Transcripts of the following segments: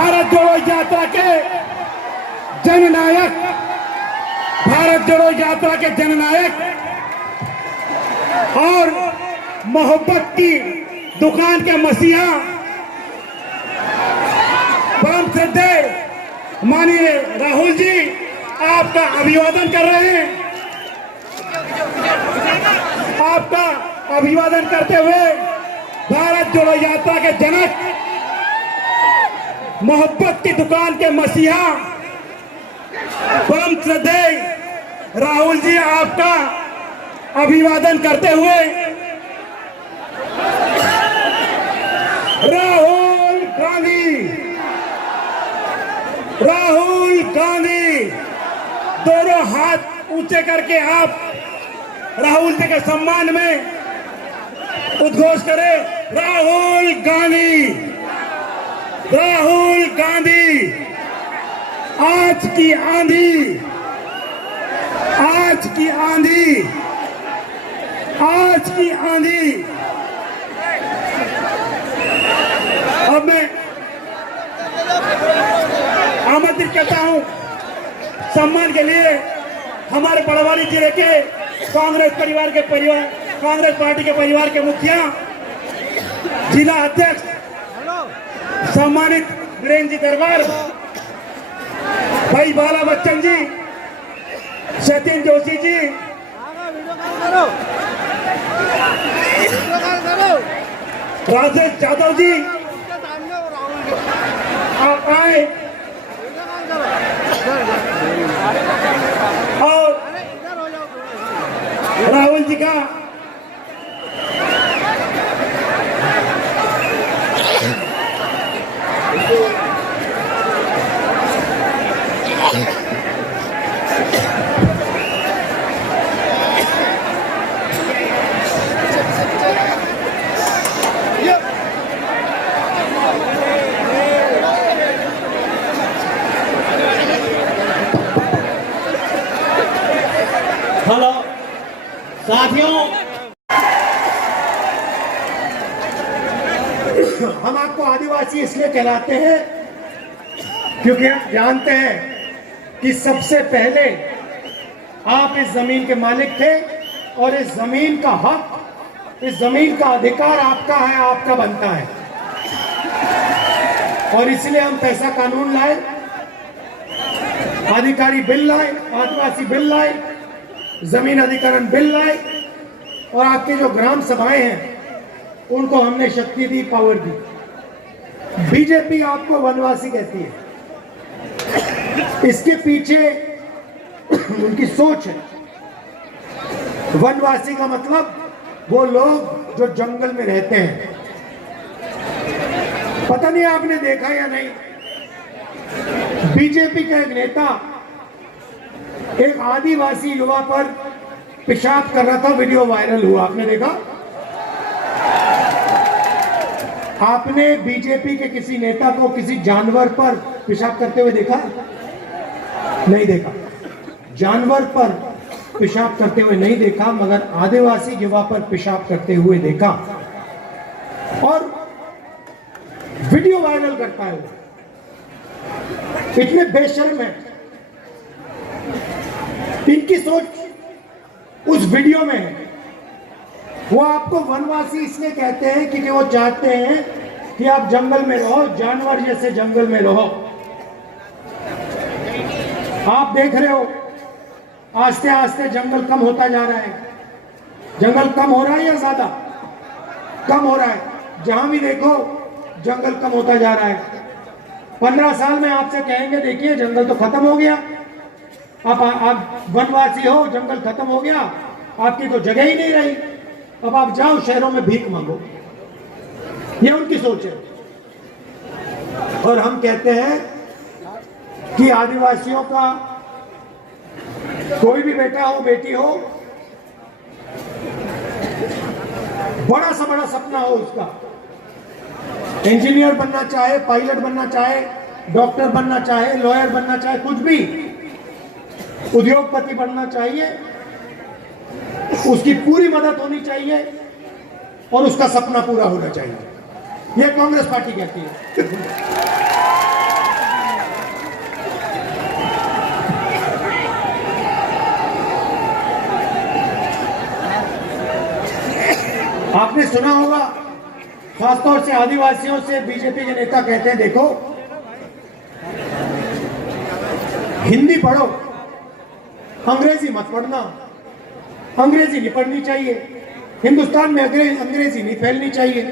भारत जोड़ो यात्रा के जननायक, भारत जोड़ो यात्रा के जननायक और मोहब्बत की दुकान के मसीहा परम श्रद्धेय माननीय राहुल जी आपका अभिवादन कर रहे हैं। आपका अभिवादन करते हुए भारत जोड़ो यात्रा के जनक, मोहब्बत की दुकान के मसीहा परम श्रद्धेय राहुल जी आपका अभिवादन करते हुए राहुल गांधी, राहुल गांधी, दोनों हाथ ऊंचे करके आप राहुल जी के सम्मान में उद्घोष करें, राहुल गांधी, राहुल गांधी। आज की आंधी, आज की आंधी, आज की आंधी। अब मैं आमंत्रित करता हूं सम्मान के लिए हमारे बड़वानी जिले के कांग्रेस पार्टी के परिवार के मुखिया, जिला अध्यक्ष सम्मानित वीरेंद्र जी दरबार, भाई बाला बच्चन जी, सतीन जोशी जी, राजेश यादव जी, आप आए और राहुल जी का हेलो साथियों, हम आपको आदिवासी इसलिए कहलाते हैं क्योंकि हम जानते हैं कि सबसे पहले आप इस जमीन के मालिक थे और इस जमीन का हक, इस जमीन का अधिकार आपका है, आपका बनता है। और इसलिए हम पैसा कानून लाए, अधिकारी बिल लाए, आदिवासी बिल लाए, जमीन अधिकरण बिल लाए और आपके जो ग्राम सभाएं हैं उनको हमने शक्ति दी, पावर दी। बीजेपी आपको वनवासी कहती है, इसके पीछे उनकी सोच है। वनवासी का मतलब वो लोग जो जंगल में रहते हैं। पता नहीं आपने देखा या नहीं, बीजेपी का एक नेता एक आदिवासी युवा पर पेशाब कर रहा था, वीडियो वायरल हुआ, आपने देखा? आपने बीजेपी के किसी नेता को किसी जानवर पर पेशाब करते हुए देखा? नहीं देखा। जानवर पर पेशाब करते हुए नहीं देखा, मगर आदिवासी युवा पर पेशाब करते हुए देखा और वीडियो वायरल करता है। इतने बेशर्म है। इनकी सोच उस वीडियो में है। वो आपको वनवासी इसलिए कहते हैं क्योंकि वो चाहते हैं कि आप जंगल में रहो, जानवर जैसे जंगल में रहो। आप देख रहे हो आस्ते आस्ते जंगल कम होता जा रहा है। जंगल कम हो रहा है या ज्यादा? कम हो रहा है। जहां भी देखो जंगल कम होता जा रहा है। 15 साल में आपसे कहेंगे देखिए जंगल तो खत्म हो गया, अब आप वनवासी हो, जंगल खत्म हो गया, आपकी तो जगह ही नहीं रही, अब आप जाओ शहरों में भीख मांगो। ये उनकी सोच है। और हम कहते हैं कि आदिवासियों का कोई भी बेटा हो, बेटी हो, बड़ा सा बड़ा सपना हो उसका, इंजीनियर बनना चाहे, पायलट बनना चाहे, डॉक्टर बनना चाहे, लॉयर बनना चाहे, कुछ भी, उद्योगपति बनना चाहिए, उसकी पूरी मदद होनी चाहिए और उसका सपना पूरा होना चाहिए। यह कांग्रेस पार्टी कहती है। आपने सुना होगा, खासतौर से आदिवासियों से बीजेपी के नेता कहते हैं, देखो हिंदी पढ़ो, अंग्रेजी मत पढ़ना। अंग्रेजी नहीं पढ़नी चाहिए, हिंदुस्तान में अंग्रेजी नहीं फैलनी चाहिए।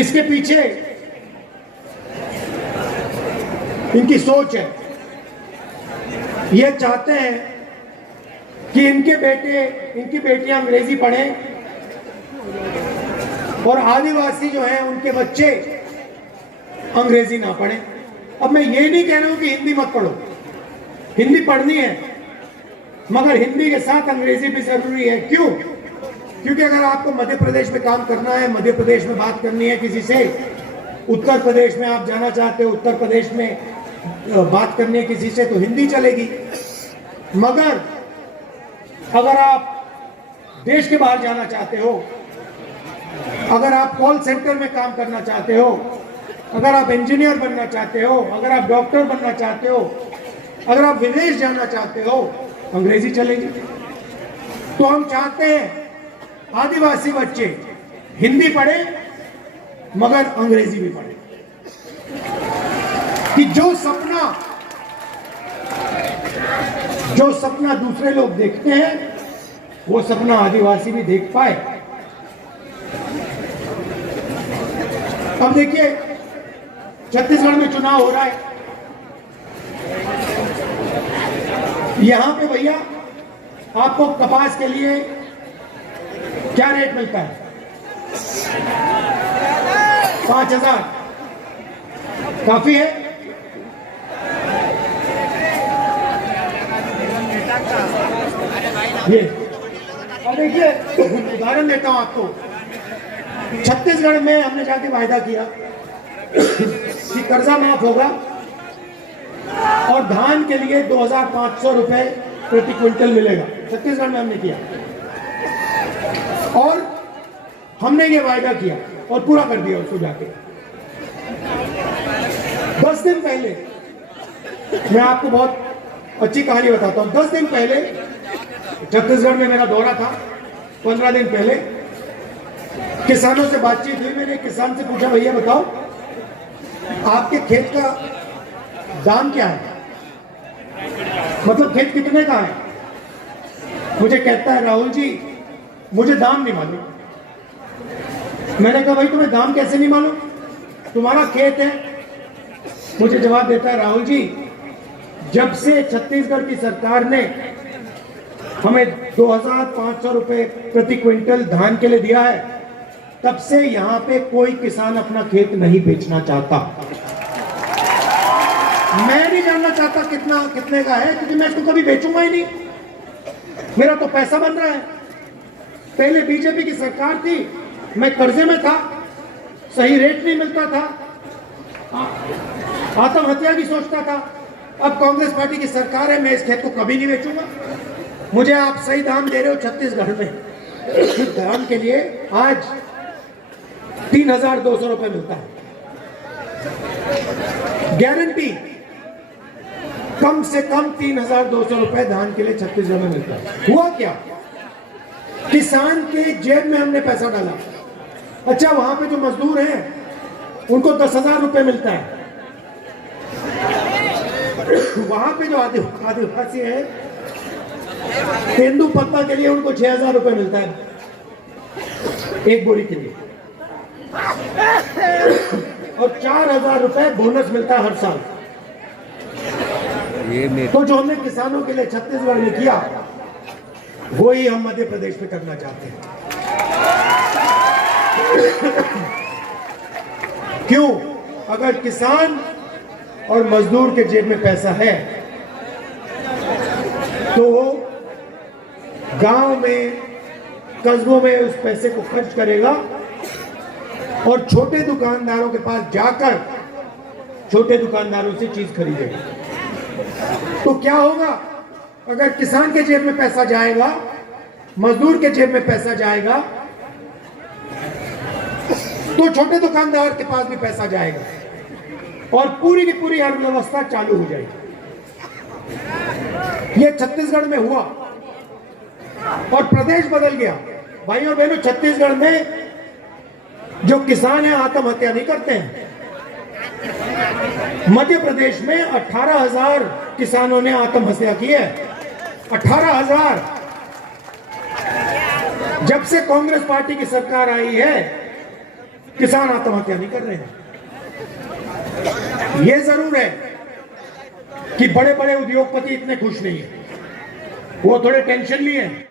इसके पीछे इनकी सोच है, ये चाहते हैं कि इनके बेटे इनकी बेटियां अंग्रेजी पढ़ें और आदिवासी जो हैं उनके बच्चे अंग्रेजी ना पढ़ें। अब मैं ये नहीं कह रहा हूं कि हिंदी मत पढ़ो, हिंदी पढ़नी है, मगर हिंदी के साथ अंग्रेजी भी जरूरी है। क्यों? क्योंकि अगर आपको मध्य प्रदेश में काम करना है, मध्य प्रदेश में बात करनी है किसी से, उत्तर प्रदेश में आप जाना चाहते हो, उत्तर प्रदेश में बात करनी है किसी से, तो हिंदी चलेगी। मगर अगर आप देश के बाहर जाना चाहते हो, अगर आप कॉल सेंटर में काम करना चाहते हो, अगर आप इंजीनियर बनना चाहते हो, अगर आप डॉक्टर बनना चाहते हो, अगर आप विदेश जाना चाहते हो, अंग्रेजी चलेगी। तो हम चाहते हैं आदिवासी बच्चे हिंदी पढ़े मगर अंग्रेजी भी पढ़े, कि जो सपना दूसरे लोग देखते हैं वो सपना आदिवासी भी देख पाए। अब देखिए छत्तीसगढ़ में चुनाव हो रहा है, यहां पे भैया आपको कपास के लिए क्या रेट मिलता है? 5,000 काफी है? ये अब देखिए उदाहरण देता हूं आपको। छत्तीसगढ़ में हमने जाके वायदा किया कि कर्जा माफ होगा और धान के लिए 2,500 रुपए प्रति क्विंटल मिलेगा। छत्तीसगढ़ में हमने किया और हमने ये वायदा किया और पूरा कर दिया उसको जाके। 10 दिन पहले, मैं आपको बहुत अच्छी कहानी बताता हूँ। 10 दिन पहले छत्तीसगढ़ में मेरा दौरा था। 15 दिन पहले किसानों से बातचीत हुई। मैंने किसान से पूछा, भैया बताओ आपके खेत का दाम क्या है, मतलब खेत कितने का है? मुझे कहता है, राहुल जी मुझे दाम नहीं मालूम। मैंने कहा, भाई तुम्हें दाम कैसे नहीं मालूम, तुम्हारा खेत है? मुझे जवाब देता है, राहुल जी जब से छत्तीसगढ़ की सरकार ने हमें 2,500 रुपए प्रति क्विंटल धान के लिए दिया है, तब से यहां पे कोई किसान अपना खेत नहीं बेचना चाहता। मैं नहीं जानना चाहता कितने का है, क्योंकि मैं इसको कभी बेचूंगा ही नहीं, मेरा तो पैसा बन रहा है। पहले बीजेपी की सरकार थी, मैं कर्जे में था, सही रेट नहीं मिलता था, आत्महत्या की सोचता था। अब कांग्रेस पार्टी की सरकार है, मैं इस खेत को कभी नहीं बेचूंगा। मुझे आप सही दाम दे रहे हो छत्तीसगढ़ में, धान के लिए आज 3,200 रुपए मिलता है, गारंटी कम से कम 3,200 रुपए धान के लिए छत्तीसगढ़ में मिलता है। हुआ क्या? किसान के जेब में हमने पैसा डाला। अच्छा, वहां पे जो मजदूर हैं उनको 10,000 रुपए मिलता है, वहां पे जो आदिवासी है तेंदू पत्ता के लिए उनको 6,000 रुपए मिलता है एक बोरी के लिए, और 4,000 रुपए बोनस मिलता है हर साल। तो जो हमने किसानों के लिए छत्तीसगढ़ में किया, वही हम मध्य प्रदेश में करना चाहते हैं। क्यों? अगर किसान और मजदूर के जेब में पैसा है तो वो गांव में, कस्बों में उस पैसे को खर्च करेगा और छोटे दुकानदारों के पास जाकर छोटे दुकानदारों से चीज खरीदेगा। तो क्या होगा? अगर किसान के जेब में पैसा जाएगा, मजदूर के जेब में पैसा जाएगा, तो छोटे दुकानदार के पास भी पैसा जाएगा और पूरी की पूरी अर्थव्यवस्था चालू हो जाएगी। ये छत्तीसगढ़ में हुआ। और प्रदेश बदल गया। भाई और बहनों, छत्तीसगढ़ में जो किसान हैं आत्महत्या नहीं करते हैं। मध्य प्रदेश में 18,000 किसानों ने आत्महत्या की है। 18,000। जब से कांग्रेस पार्टी की सरकार आई है, किसान आत्महत्या नहीं कर रहे हैं। यह जरूर है कि बड़े बड़े उद्योगपति इतने खुश नहीं है, वो थोड़े टेंशन लिए हैं।